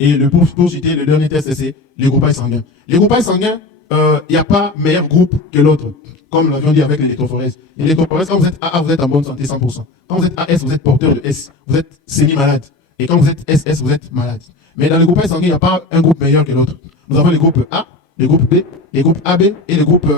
Et pour citer le dernier test, c'est les groupages sanguins. Les groupages sanguins, il n'y a pas meilleur groupe que l'autre. Comme nous l'avions dit avec l'électrophorèse. L'électrophorèse, quand vous êtes AA, vous êtes en bonne santé 100%. Quand vous êtes AS, vous êtes porteur de S. Vous êtes semi-malade. Et quand vous êtes SS, vous êtes malade. Mais dans les groupages sanguins, il n'y a pas un groupe meilleur que l'autre. Nous avons les groupes A, les groupes B, les groupes AB et les groupes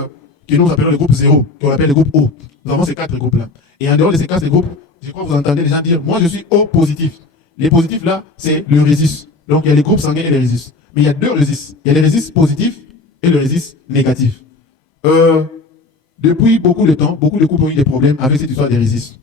que nous appelons les groupes 0, qu'on appelle les groupes O. Nous avons ces 4 groupes-là. Et en dehors de ces 4 groupes, je crois que vous entendez les gens dire, moi je suis O positif. Les positifs là, c'est le résus. Donc il y a les groupes sanguins et les résus. Mais il y a 2 résus. Il y a les résus positifs et le résus négatif. Depuis beaucoup de temps, beaucoup de couples ont eu des problèmes avec cette histoire des résus.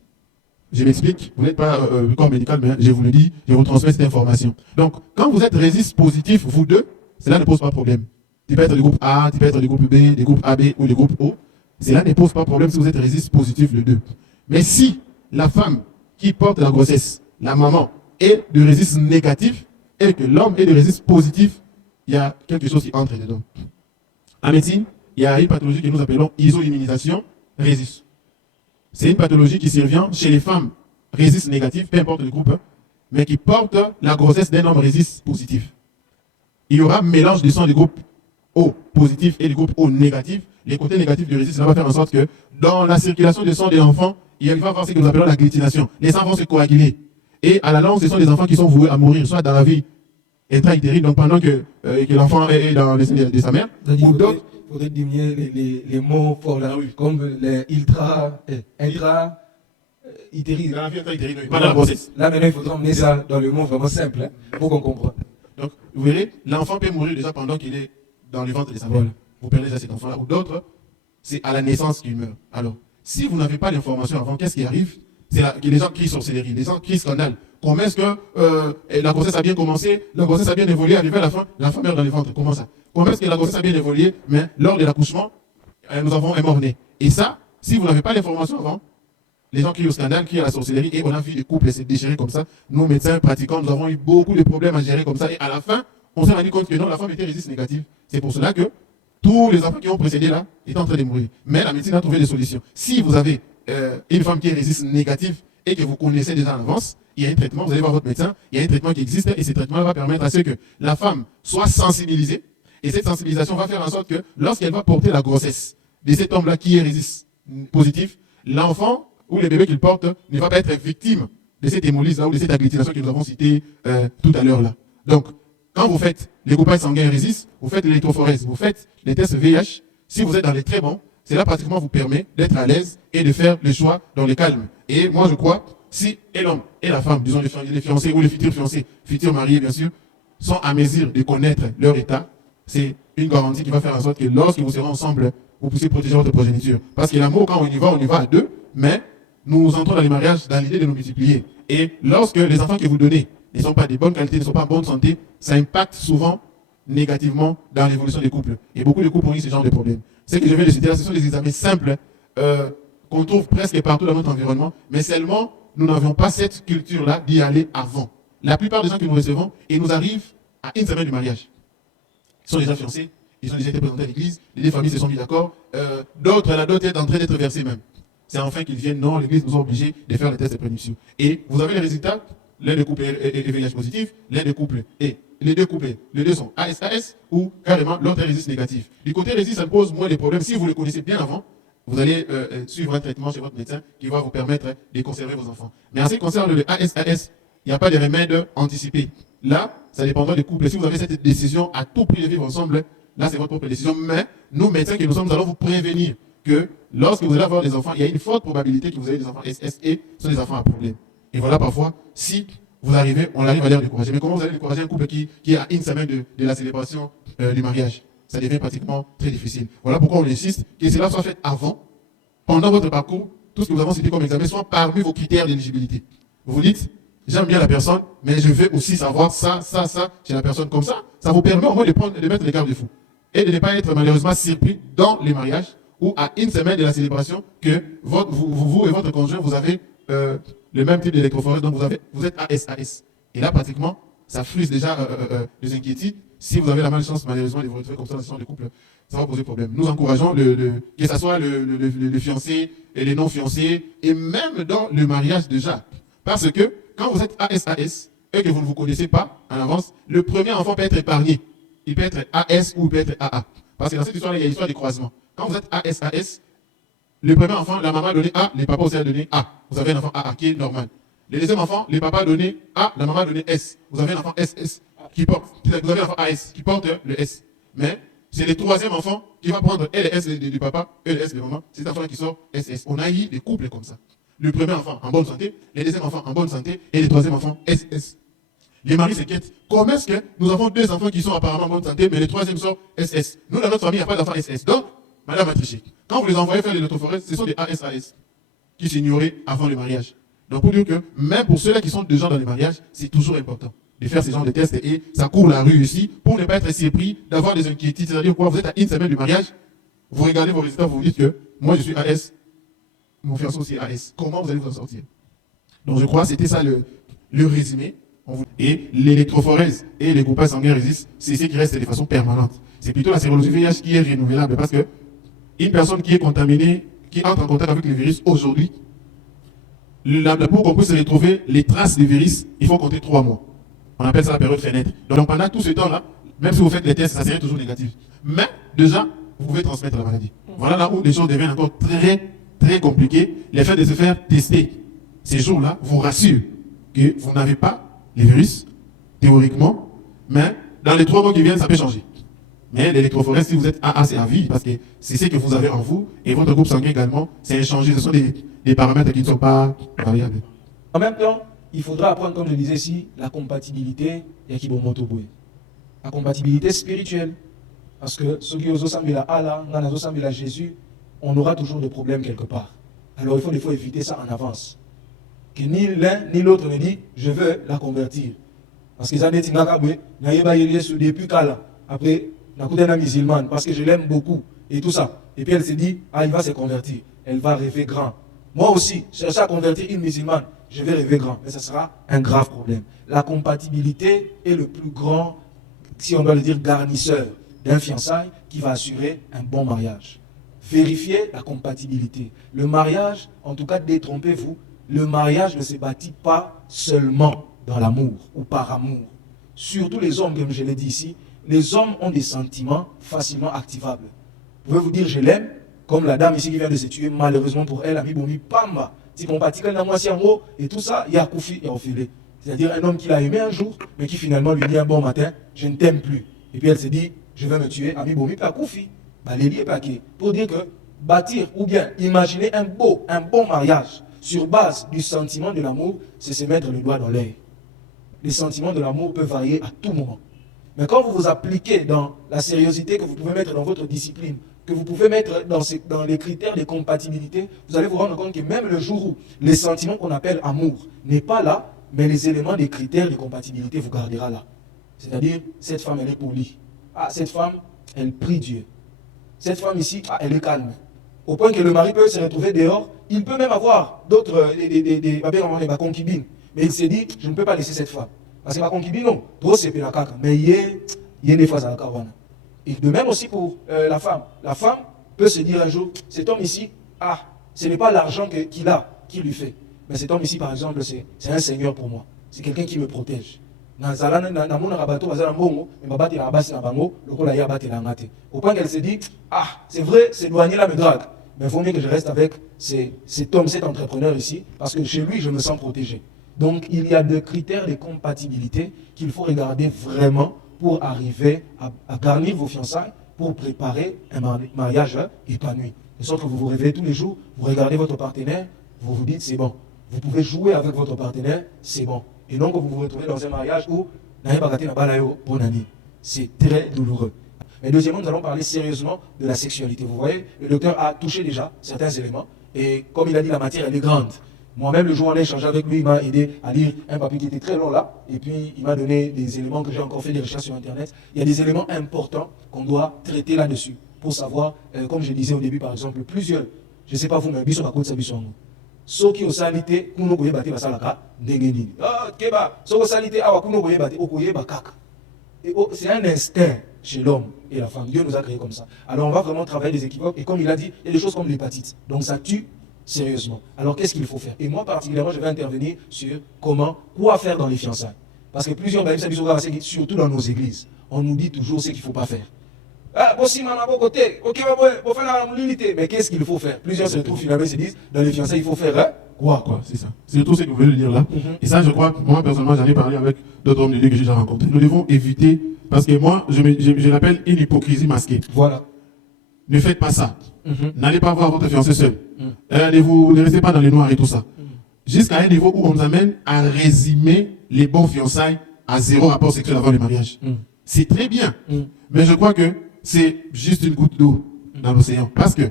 Je m'explique, vous n'êtes pas corps médical, mais je vous le dis, je vous transmets cette information. Donc, quand vous êtes résus positif, vous deux, cela ne pose pas de problème. Tu peux être du groupe A, tu peux être du groupe B, du groupe AB ou du groupe O. Cela ne pose pas de problème si vous êtes résus positif les deux. Mais si la femme qui porte la grossesse, la maman, est de résus négatif et que l'homme est de résus positif, il y a quelque chose qui entre dedans. En médecine, il y a une pathologie que nous appelons iso-immunisation résus. C'est une pathologie qui survient chez les femmes résus négatives, peu importe le groupe, mais qui porte la grossesse d'un homme résus positif. Il y aura mélange du sang du groupe O positif et du groupe O négatif. Les côtés négatifs du résus, ça va faire en sorte que dans la circulation du sang de l'enfant, il va y avoir ce que nous appelons la glutination. Les sangs vont se coaguler. Et à la longue, ce sont des enfants qui sont voués à mourir, soit dans la vie intra-utérine, donc pendant que l'enfant est dans les seins de sa mère, ou d'autres. Il faudrait diminuer les mots forts là, oui, comme les intra, utérine. Dans la vie intra-utérine, oui, pendant la grossesse. Là maintenant, il faudra emmener ça dans le mot vraiment simple, hein, pour qu'on comprenne. Donc, vous verrez, l'enfant peut mourir déjà pendant qu'il est dans le ventre de sa mère. Voilà. Vous perdez déjà cet enfant-là. Ou d'autres, c'est à la naissance qu'il meurt. Alors, si vous n'avez pas l'information avant, qu'est-ce qui arrive? C'est que les gens crient sorcellerie, les gens crient scandale. Comment est-ce que la grossesse a bien commencé, la grossesse a bien évolué, arrivé à la fin, l'enfant meurt dans le ventre. Comment ça? Comment est-ce que la grossesse a bien évolué, mais lors de l'accouchement, nous avons un mort-né. Et ça, si vous n'avez pas l'information avant, les gens crient au scandale, crient à la sorcellerie, et on a vu des couples se déchirer comme ça. Nous, médecins pratiquants, nous avons eu beaucoup de problèmes à gérer comme ça. Et à la fin, on s'est rendu compte que non, la femme était résus négative. C'est pour cela que tous les enfants qui ont précédé là étaient en train de mourir. Mais la médecine a trouvé des solutions. Si vous avez une femme qui est résus négative et que vous connaissez déjà en avance, il y a un traitement, vous allez voir votre médecin, il y a un traitement qui existe et ce traitement va permettre à ce que la femme soit sensibilisée. Et cette sensibilisation va faire en sorte que lorsqu'elle va porter la grossesse de cet homme-là qui est résus positif, l'enfant ou le bébé qu'il porte ne va pas être victime de cette hémolyse-là ou de cette agglutination que nous avons citée tout à l'heure là. Donc, quand vous faites les groupages sanguins résus, vous faites l'électrophorèse, vous faites les tests VIH, si vous êtes dans les très bons, cela pratiquement vous permet d'être à l'aise et de faire le choix dans le calme. Et moi, je crois, si l'homme et la femme, disons les fiancés ou les futurs fiancés, futurs mariés bien sûr, sont à mesure de connaître leur état, c'est une garantie qui va faire en sorte que lorsque vous serez ensemble, vous puissiez protéger votre progéniture. Parce que l'amour, quand on y va à deux, mais nous entrons dans les mariages dans l'idée de nous multiplier. Et lorsque les enfants que vous donnez ne sont pas de bonne qualité, ne sont pas en bonne santé, ça impacte souvent négativement dans l'évolution des couples. Et beaucoup de couples ont eu ce genre de problèmes. Ce que je viens de citer là, ce sont des examens simples qu'on trouve presque partout dans notre environnement, mais seulement nous n'avions pas cette culture-là d'y aller avant. La plupart des gens que nous recevons, ils nous arrivent à une semaine du mariage. Ils sont déjà fiancés, ils ont déjà été présentés à l'église, les deux familles se sont mis d'accord, d'autres est en train d'être versés même. C'est enfin qu'ils viennent, non, l'église nous a obligés de faire le test de prédiction. Et vous avez les résultats, l'un des couples est VIH positif, l'un des couples est, les deux sont AS ou carrément l'autre est résus négatif. Du côté résus, ça pose moins de problèmes. Si vous le connaissez bien avant, vous allez suivre un traitement chez votre médecin qui va vous permettre de conserver vos enfants. Mais en ce qui concerne le AS, il n'y a pas de remède anticipé. Là, ça dépendra du couple. Si vous avez cette décision à tout prix de vivre ensemble, là, c'est votre propre décision. Mais nous, médecins que nous sommes, nous allons vous prévenir que lorsque vous allez avoir des enfants, il y a une forte probabilité que vous ayez des enfants SS et ce sont des enfants à problème. Et voilà, parfois, si vous arrivez, on arrive à les décourager. Mais comment vous allez décourager un couple qui est à une semaine de la célébration du mariage? Ça devient pratiquement très difficile. Voilà pourquoi on insiste que cela soit fait avant, pendant votre parcours, tout ce que nous avons cité comme examen soit parmi vos critères d'éligibilité. Vous vous dites, j'aime bien la personne, mais je veux aussi savoir ça chez la personne comme ça. Ça vous permet au moins de mettre les garde-fous. Et de ne pas être malheureusement surpris dans les mariages ou à une semaine de la célébration que vous et votre conjoint, vous avez le même type d'électrophorèse, donc vous êtes AS. Et là, pratiquement, ça fruse déjà des inquiétudes. Si vous avez la malchance, malheureusement, de vous retrouver comme ça dans ce genre de couple, ça va poser problème. Nous encourageons que ce soit le fiancé et les non-fiancés, et même dans le mariage déjà. Parce que quand vous êtes AS et que vous ne vous connaissez pas en avance, le premier enfant peut être épargné. Il peut être AS ou il peut être AA. Parce que dans cette histoire-là, il y a l'histoire des croisements. Quand vous êtes AS, le premier enfant, la maman a donné A, les papas aussi a donné A. Vous avez un enfant AA qui est normal. Le deuxième enfant, les papas a donné A, la maman a donné S. Vous avez un enfant SS qui porte, vous avez un enfant AS qui porte le S. Mais c'est le troisième enfant qui va prendre et le S du papa, et le S de maman. C'est cet enfant qui sort SS. On a eu des couples comme ça. Le premier enfant en bonne santé, le deuxième enfant en bonne santé, et le troisième enfant SS. Les maris s'inquiètent. Comment est-ce que nous avons deux enfants qui sont apparemment en bonne santé, mais le troisième sort SS? Nous, dans notre famille, il n'y a pas d'enfant SS. Donc, madame a triché. Quand vous les envoyez faire les électrophorèses, ce sont des ASAS qui s'ignoraient avant le mariage. Donc, pour dire que même pour ceux-là qui sont déjà dans le mariage, c'est toujours important de faire ce genre de tests et ça court la rue ici pour ne pas être surpris d'avoir des inquiétudes. C'est-à-dire quoi? Vous êtes à une semaine du mariage, vous regardez vos résultats, vous vous dites que moi je suis AS, mon fiancé aussi est AS. Comment vous allez vous en sortir? Donc, je crois que c'était ça le résumé. Et l'électrophorèse et les groupes sanguins résistent, c'est ce qui reste de façon permanente. C'est plutôt la sérologie VIH qui est renouvelable parce que une personne qui est contaminée, qui entre en contact avec le virus aujourd'hui, pour qu'on puisse retrouver les traces du virus, il faut compter 3 mois. On appelle ça la période fenêtre. Donc pendant tout ce temps-là, même si vous faites les tests, ça serait toujours négatif. Mais déjà, vous pouvez transmettre la maladie. Voilà là où les choses deviennent encore très, très compliquées. Le fait de se faire tester ces jours-là vous rassure que vous n'avez pas les virus, théoriquement, mais dans les 3 mois qui viennent, ça peut changer. Mais l'électrophorèse, si vous êtes AA, c'est à vie, parce que c'est ce que vous avez en vous, et votre groupe sanguin également, c'est échangé. Ce sont des paramètres qui ne sont pas variables. En même temps, il faudra apprendre, comme je disais ici, la compatibilité la compatibilité spirituelle. Parce que ceux qui osent à Allah, à Jésus, on aura toujours des problèmes quelque part. Alors il faut éviter ça en avance. Que ni l'un ni l'autre ne dit je veux la convertir. Parce que ça n'est pas depuis qu'Allah. Après, la musulmane, parce que je l'aime beaucoup et tout ça. Et puis elle se dit, il va se convertir. Elle va rêver grand. Moi aussi, chercher à convertir une musulmane, je vais rêver grand. Mais ça sera un grave problème. La compatibilité est le plus grand, si on doit le dire, garnisseur d'un fiançailles qui va assurer un bon mariage. Vérifiez la compatibilité. Le mariage, en tout cas, détrompez-vous. Le mariage ne se bâtit pas seulement dans l'amour ou par amour. Surtout les hommes, comme je l'ai dit ici, les hommes ont des sentiments facilement activables. Vous pouvez vous dire je l'aime, comme la dame ici qui vient de se tuer, malheureusement pour elle, pamba, si on pratique un amour et tout ça, il y a Koufi et Ophélé. C'est-à-dire un homme qui l'a aimé un jour, mais qui finalement lui dit un bon matin, je ne t'aime plus. Et puis elle se dit, je vais me tuer, ami Bomi, pas Koufi, pour dire que bâtir ou bien imaginer un bon mariage sur base du sentiment de l'amour, c'est se mettre le doigt dans l'œil. Les sentiments de l'amour peuvent varier à tout moment. Mais quand vous vous appliquez dans la sérieuxité que vous pouvez mettre dans votre discipline, que vous pouvez mettre dans les critères de compatibilité, vous allez vous rendre compte que même le jour où les sentiments qu'on appelle amour n'est pas là, mais les éléments des critères de compatibilité vous gardera là. C'est-à-dire, cette femme, elle est polie. Cette femme, elle prie Dieu. Cette femme ici, elle est calme. Au point que le mari peut se retrouver dehors. Il peut même avoir d'autres, des concubines. Mais il s'est dit, je ne peux pas laisser cette femme. Parce que ma concubine, non. Trop c'est la caca. Mais il y a des fois à la caravane. Et de même aussi pour la femme. La femme peut se dire un jour, cet homme ici, ce n'est pas l'argent qu'il a qui lui fait. Mais cet homme ici, par exemple, c'est un seigneur pour moi. C'est quelqu'un qui me protège. Au point qu'elle se dit, c'est vrai, ces douaniers-là me draguent. Mais il faut mieux que je reste avec cet homme, cet entrepreneur ici, parce que chez lui, je me sens protégé. Donc, il y a des critères de compatibilité qu'il faut regarder vraiment pour arriver à garnir vos fiançailles, pour préparer un mariage épanoui. De sorte que vous vous réveillez tous les jours, vous regardez votre partenaire, vous vous dites, c'est bon. Vous pouvez jouer avec votre partenaire, c'est bon. Et donc, vous vous retrouvez dans un mariage où c'est très douloureux. Mais deuxièmement, nous allons parler sérieusement de la sexualité. Vous voyez, le docteur a touché déjà certains éléments. Et comme il a dit, la matière, elle est grande. Moi-même, le jour où on a échangé avec lui, il m'a aidé à lire un papier qui était très long là. Et puis, il m'a donné des éléments que j'ai encore fait des recherches sur Internet. Il y a des éléments importants qu'on doit traiter là-dessus. Pour savoir, comme je disais au début, par exemple, plusieurs, je ne sais pas vous, mais biso bakoti sa biso. Ceux qui ont salité, kuno koye bate basalaka, ndengeni. Keba, ceux qui ont salité, awa kuno koye bate, okoye bakaka. C'est un instinct chez l'homme et la femme. Dieu nous a créés comme ça. Alors on va vraiment travailler des équivoques. Et comme il a dit, il y a des choses comme l'hépatite. Donc ça tue sérieusement. Alors qu'est-ce qu'il faut faire? Et moi particulièrement, je vais intervenir sur quoi faire dans les fiançailles. Parce que plusieurs, surtout dans nos églises, on nous dit toujours ce qu'il ne faut pas faire. Mais qu'est-ce qu'il faut faire? Plusieurs se trouvent finalement se disent, dans les fiançailles, il faut faire quoi, c'est ça. C'est tout ce que vous voulez dire là. Et ça, je crois, moi personnellement, j'en ai parlé avec d'autres hommes de Dieu que j'ai déjà rencontrés. Nous devons éviter, parce que moi, je l'appelle une hypocrisie masquée. Voilà. Ne faites pas ça. N'allez pas voir votre fiancé seul. Ne restez pas dans les noirs et tout ça. Jusqu'à un niveau où on nous amène à résumer les bons fiançailles à 0 rapport sexuel avant le mariage. C'est très bien. Mais je crois que c'est juste une goutte d'eau dans l'océan. Parce que,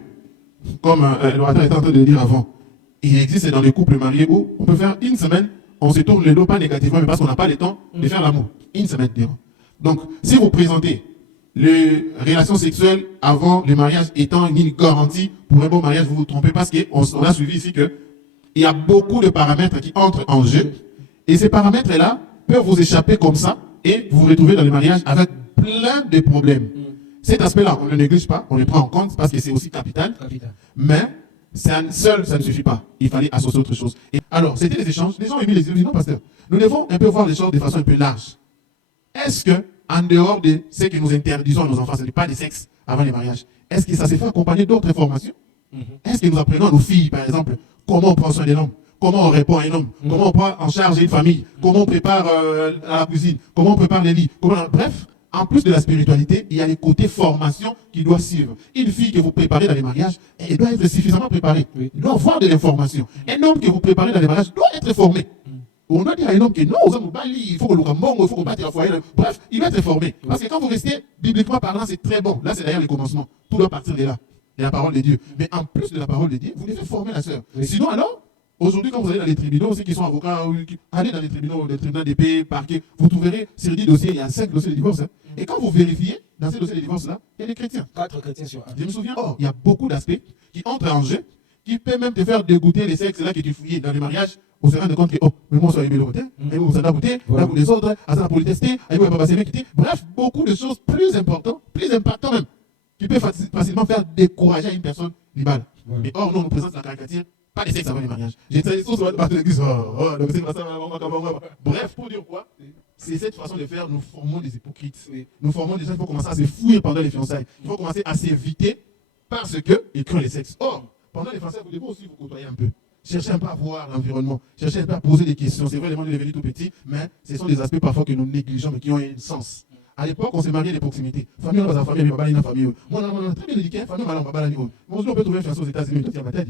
comme l'orateur était en train de le dire avant, il existe dans les couples mariés où on peut faire une semaine, on se tourne le dos, pas négativement, mais parce qu'on n'a pas le temps de faire l'amour. Une semaine durant. Donc, si vous présentez les relations sexuelles avant le mariage étant une garantie pour un bon mariage, vous vous trompez parce qu'on a suivi ici qu'il y a beaucoup de paramètres qui entrent en jeu. Et ces paramètres-là peuvent vous échapper comme ça et vous vous retrouvez dans le mariage avec plein de problèmes. Cet aspect-là, on ne le néglige pas, on le prend en compte parce que c'est aussi capital. Mais seul, ça ne suffit pas. Il fallait associer autre chose. Et alors, c'était des échanges. Les gens ont mis les illusions, pasteur. Nous devons un peu voir les choses de façon un peu large. Est-ce que, en dehors de ce que nous interdisons à nos enfants, ce n'est pas de sexe avant les mariages, est-ce que ça s'est fait accompagner d'autres formations? Est-ce que nous apprenons à nos filles, par exemple, comment on prend soin d'un homme? Comment on répond à un homme? Comment on prend en charge une famille? Comment on prépare à la cuisine? Comment on prépare les lits? Bref, en plus de la spiritualité, il y a les côtés formation qui doivent suivre. Une fille que vous préparez dans les mariages, elle doit être suffisamment préparée. Elle doit avoir de l'information. Un homme que vous préparez dans les mariages doit être formé. On doit dire à un homme que non, il faut que il faut qu'on batte la foyer. Bref, il doit être formé. Parce que quand vous restez, bibliquement parlant, c'est très bon. Là, c'est d'ailleurs le commencement. Tout doit partir de là. De la parole de Dieu. Mais en plus de la parole de Dieu, vous devez former la sœur. Sinon, alors, aujourd'hui, quand vous allez dans les tribunaux, ceux qui sont avocats, allez dans les tribunaux d'épée, parquet, vous trouverez sur 10 dossiers, il y a 5 dossiers de divorce. Et quand vous vérifiez, dans ces dossiers de divorce-là, il y a des chrétiens. 4 chrétiens sur 1. Je me souviens, il y a beaucoup d'aspects qui entrent en jeu, qui peuvent même te faire dégoûter les sexes là que tu fouillais dans les mariages. On se rend compte que, mais moi, je suis aimé le côté, et vous, ça doit goûter, là, pour les autres, à ça, pour les tester, et vous, pas passer bien quitter. Bref, beaucoup de choses plus importantes, plus impactantes même, qui peuvent facilement faire décourager une personne libale. Mais or, nous, on nous présente la caricature. Pas de sexe avant les mariages. J'ai dit ça sur l'église. Donc c'est pas ça. Bref, pour dire quoi? C'est cette façon de faire. Nous formons des hypocrites. Nous formons des gens. Il faut commencer à se fouiller pendant les fiançailles. Il faut commencer à s'éviter parce qu'ils craignent les sexes. Or, pendant les fiançailles, vous devez aussi vous côtoyer un peu. Cherchez un peu à voir l'environnement. Cherchez un peu à poser des questions. C'est vrai, les gens sont devenus tout petits, mais ce sont des aspects parfois que nous négligeons, mais qui ont un sens. À l'époque, on s'est marié des proximités. Famille, on va à famille, on va famille. Moi, on a très bien éduqué. Famille, on va à la niveau. Aujourd'hui, on peut trouver un fiancé aux États-Unis, tout à fait.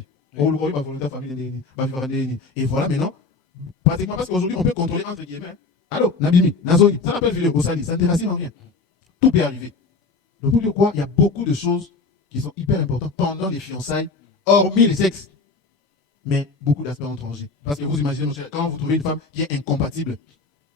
Et voilà maintenant, pratiquement parce qu'aujourd'hui on peut contrôler entre guillemets. Allô, Nabimi, Nazoï, ça n'appelle Philippe Ossali, ça ne déracine en rien. Tout peut arriver. Donc pour dire quoi, il y a beaucoup de choses qui sont hyper importantes pendant les fiançailles, hormis les sexes. Mais beaucoup d'aspects entrent en jeu. Parce que vous imaginez, mon cher, quand vous trouvez une femme qui est incompatible,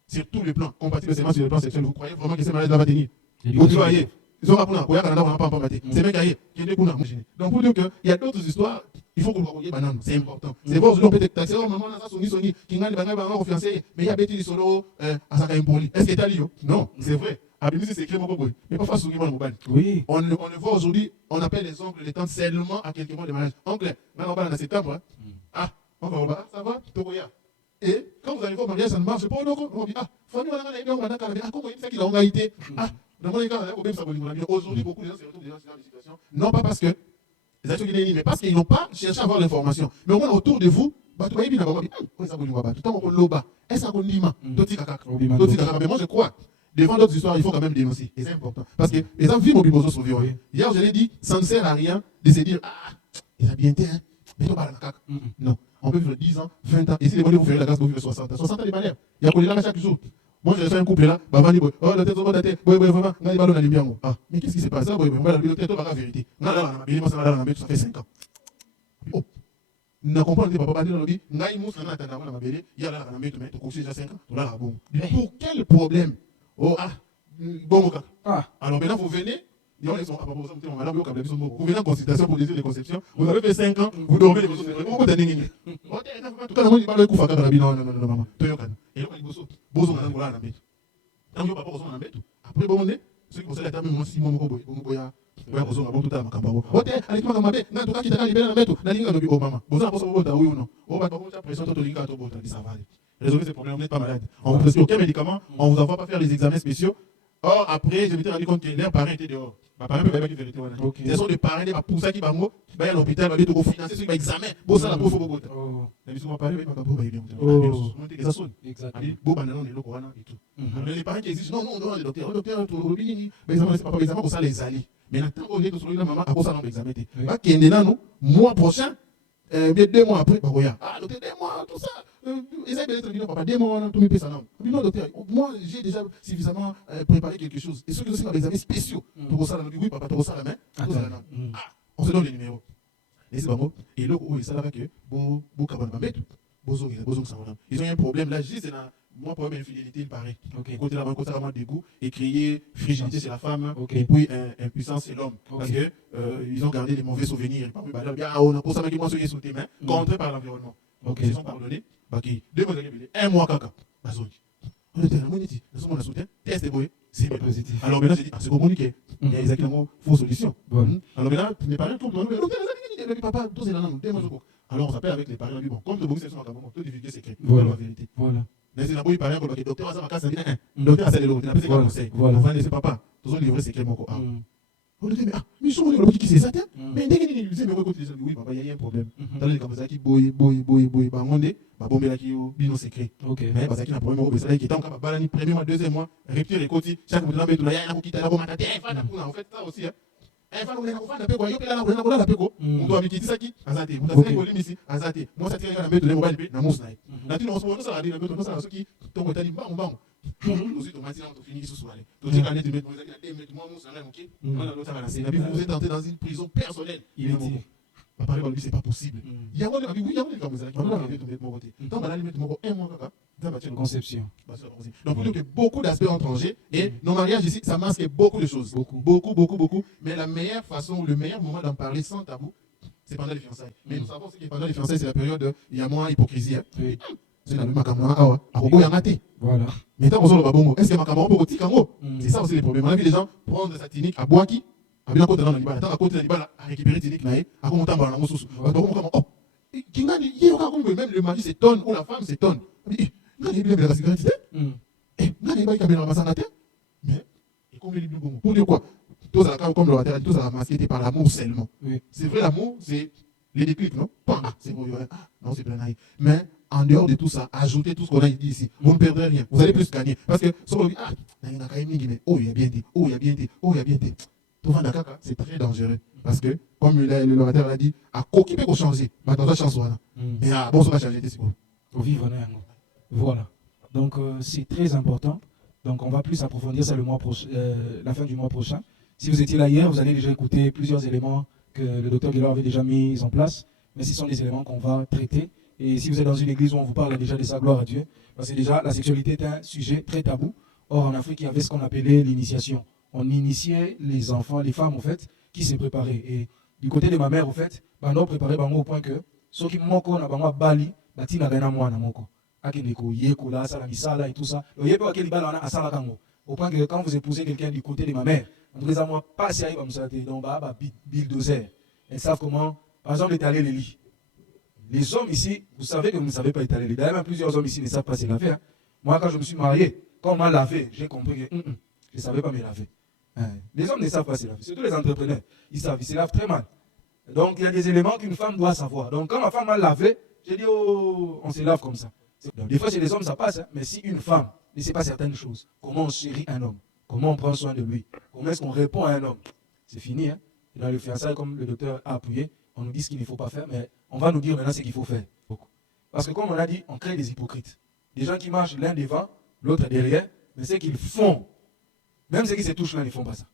sur tous les plans, compatible seulement sur le plan sexuel, vous croyez vraiment que ce mariage va tenir? Vous voyez, ils ont rappelé, Canada, on n'a pas battu. C'est même cahier, qui est des coups. Donc pour dire qu'il y a d'autres histoires, il faut que vous voyez banane, c'est important. C'est vrai, on peut être taxé, maman, ça sonny, qui gagne banane, banane, fiancé, mais il y a bêtis solo, à sa impoli. Est-ce que tu as dit? Non, c'est vrai. Abimi, c'est écrit, mais pas face au mobile. Oui. On le voit aujourd'hui, on appelle les oncles, les tantes seulement à quelques mois de mariage. Oncle, maintenant on va en septembre. Ah, on va au bar, ça va, Togoya. Et quand vous arrivez au mariage, ça ne marche pas. On dit, famille, on a comment il fait qu'il a engagé? Aujourd'hui, beaucoup de gens se retrouvent dans cette situation. Non pas parce que mais parce qu'ils n'ont pas cherché à avoir l'information. Mais au moins autour de vous, mais moi je crois, devant d'autres histoires, il faut quand même dénoncer. Et c'est important. Parce que les gens vivent au bibozo sauveur. Hier, je l'ai dit, ça ne sert à rien de se dire, il a bien été, hein. Mais non, on peut vivre 10 ans, 20 ans. Et si les bonheurs vous ferez la grâce, vous vivez 60 ans. 60 ans de manière. Il y a qu'on est là chaque jour. Moi, je suis un couple là, la tête, vraiment, mais qu'est-ce qui se passe? Ça vérité. Ça fait 5 ans. Oh, ne comprenez pas, papa, il y a là, pour quel problème? Alors maintenant, vous venez. Vous venez en consultation pour des conceptions. Vous avez fait 5 ans, vous dormez les besoins. Vous avez après, ceux qui conseillent la table, si mon boy, résolvez ces problèmes, vous n'êtes pas malade. On ne vous prescrit aucun médicament, on ne vous envoie pas faire les examens spéciaux. Or, après, je m'étais rendu compte que leurs parents étaient dehors. Ma parent peut pas dire vérité. Ce sont des parents, des pour ça qui vont à l'hôpital, ils vont financer ceux qui vont examiner. Bon, ça, la pauvre, faut beaucoup. Les souvent parlé, ma pauvre, il est bien. Exactement. Bon, maintenant, on est là, et tout. Les parents qui existent, non, non, le docteur, mais c'est pas examen pour ça, les alliés. Mais maintenant, on est tous les maman, à cause de l'examen. Mois prochain, 2 mois après, ah, docteur, 2 mois, tout ça. Ils avaient dit, papa, 2 mois, tout me paye ça. Non, docteur, moi, j'ai déjà suffisamment préparé quelque chose. Et ceux qui ont des examens spéciaux, pour ça, oui, papa, tu as ça la main, on se donne les numéros. Et c'est pas moi. Et là, ça va que, ils ont un problème là, c'est moi, problème d'infidélité, il paraît. Côté là, côté vraiment dégoût, et créer frigidité chez la femme, et puis impuissance chez l'homme. Parce que ils ont gardé les mauvais souvenirs. On a ça, moi, sur tes mains, contré par l'environnement. Donc, ils ont pardonné. 2 mois, 1 mois, caca. On était là, on dit, nous sommes en soutien, test est beau, c'est positif. Alors maintenant, j'ai dit, c'est communiqué. Il y a exactement fausse solution. Alors maintenant, les parents tombent dans nous, papa, tous les là, alors on s'appelle avec les parents, bon, comme le bon, c'est son accompagnement, tout divulguer secret. Voilà la vérité. Voilà. Mais c'est d'abord, il paraît que le docteur a sa vacances, docteur a sa l'autre, il a fait conseil. Voilà. On va laisser papa, tous ont livré secret, mon corps. On dit, mais ils sont le petit qui c'est ça, mais dès qu'il dit, mais oui, papa, il y a un problème. Dans les comme ça, qui boy, bah, on dit, bah, bon, mais là, qui est bien secret. Mais parce qu'il y a un problème, c'est qui est en cas, bah, le premier mois, 2e mois, rupture et côté, chaque mois, il y a un qui t'a la bombe, en fait, ça aussi, on doit me quitter ça qui azate vous avez collé ici azate moi ça tire na beto le mobile na mousse na tu non so ça na beto no ça qui ton côté ni bang bang aussi to mati na to fini sous soirée to dire aller te mettre moi mousse na OK on a l'autre à la scène vous êtes entré dans une prison personnelle il est va parler comme lui c'est pas possible il y a oui il y a comme ça on va mettre mon côté donc on va mettre mon 1 mois kaka ça va conception donc pour que beaucoup d'aspects étrangers et nos mariages ici ça masque beaucoup de choses beaucoup mais la meilleure façon le meilleur moment d'en parler sans tabou c'est pendant les fiançailles mais nous savons aussi que pendant les fiançailles c'est la période il y a moins hypocrisie c'est la même makamwa à Rogo Yangate voilà mais tant qu'on le babongo est-ce que makamwa peut dire kango c'est ça aussi les problèmes on a vu les gens prendre de sa tinique à Boaki à bien côté dans le libala tant à côté de libala à récupérer tinique naé à comment t'en na mosusu oh kingani yéoka comme même le mari s'étonne ou la femme s'étonne ngani bien la cigarette ngani ba kabela masanga te mais et comme les libres pour dire quoi tous à la comme le rater tous à la masquer par l'amour seulement c'est vrai l'amour c'est les déclics non pas c'est bon non c'est plein mais en dehors de tout ça ajouter tout ce qu'on a dit ici vous ne perdrez rien vous allez plus gagner parce que sur le il y a bien dit tout va d'accord c'est très dangereux parce que comme le orateur l'a dit à quoi peut changer mais dans la chance mais bon ça va changer c'est bon au vivre voilà donc c'est très important donc on va plus approfondir ça le mois prochain la fin du mois prochain si vous étiez là hier vous allez déjà écouter plusieurs éléments que le docteur Guillaume avait déjà mis en place mais ce sont des éléments qu'on va traiter et si vous êtes dans une église où on vous parle déjà de sa gloire à Dieu parce que déjà la sexualité est un sujet très tabou. Or en Afrique il y avait ce qu'on appelait l'initiation. On initiait les enfants, les femmes en fait, qui se préparaient. Et du côté de ma mère, en fait, on préparait au point que ceux qui m'ont bali, bati na gana moi na moko. Akeneko yeko la sala misala et tout ça. Le yepo akeli bala na asala kango. Au point que quand vous épousez quelqu'un du côté de ma mère, on vous moi pas si aïe bamsate donc bah bulldozer. Elles savent comment, par exemple, étaler les lits. Les hommes ici, vous savez que vous ne savez pas étaler les lits. D'ailleurs, même plusieurs hommes ici ne savent pas se laver. Hein. Moi, quand je me suis marié, quand on m'a lavé, j'ai compris que je ne savais pas me laver. Les hommes ne savent pas se laver, surtout les entrepreneurs. Ils savent, ils se lavent très mal. Donc, il y a des éléments qu'une femme doit savoir. Donc, quand ma femme m'a lavé, j'ai dit, oh, on se lave comme ça. Donc, des fois, chez les hommes, ça passe. Hein, mais si une femme ne sait pas certaines choses, comment on chérit un homme, comment on prend soin de lui, comment est-ce qu'on répond à un homme, c'est fini. Hein. Et dans le fiançailles, comme le docteur a appuyé, on nous dit ce qu'il ne faut pas faire, mais on va nous dire maintenant ce qu'il faut faire. Parce que comme on a dit, on crée des hypocrites. Des gens qui marchent l'un devant, l'autre derrière, mais ce qu'ils font, même ceux qui se touchent là, ils ne font pas ça.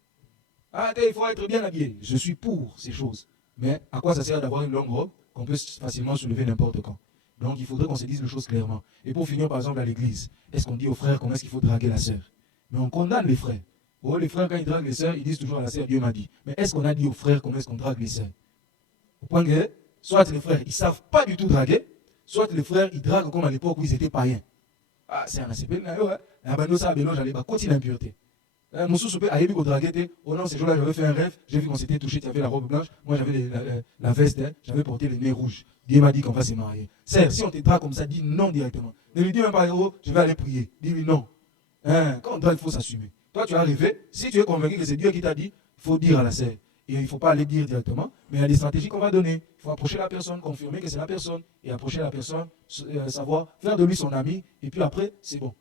Ah, il faut être bien habillé. Je suis pour ces choses. Mais à quoi ça sert d'avoir une longue robe qu'on peut facilement soulever n'importe quand? Donc il faudrait qu'on se dise les choses clairement. Et pour finir, par exemple, à l'église, est-ce qu'on dit aux frères comment est-ce qu'il faut draguer la sœur? Mais on condamne les frères. Oh, les frères, quand ils draguent les sœurs, ils disent toujours à la sœur, Dieu m'a dit. Mais est-ce qu'on a dit aux frères comment est-ce qu'on drague les sœurs? Au point que, soit les frères, ils ne savent pas du tout draguer, soit les frères, ils draguent comme à l'époque où ils étaient païens. Ah, c'est un ACP, j'allais continuer l'impureté. Moussou Soupé a vu qu'on draguait. Oh non, ces jours-là, j'avais fait un rêve. J'ai vu qu'on s'était touché. Tu avais la robe blanche. Moi, j'avais la veste. J'avais porté le nez rouge. Dieu m'a dit qu'on va se marier. Serre, si on te drague comme ça, dis non directement. Ne lui dis même pas, oh, je vais aller prier. Dis-lui non. Quand on drague, il faut s'assumer. Toi, tu as rêvé. Si tu es convaincu que c'est Dieu qui t'a dit, il faut dire à la serre. Et il ne faut pas aller dire directement, mais il y a des stratégies qu'on va donner. Il faut approcher la personne, confirmer que c'est la personne, et approcher la personne, savoir, faire de lui son ami, et puis après, c'est bon.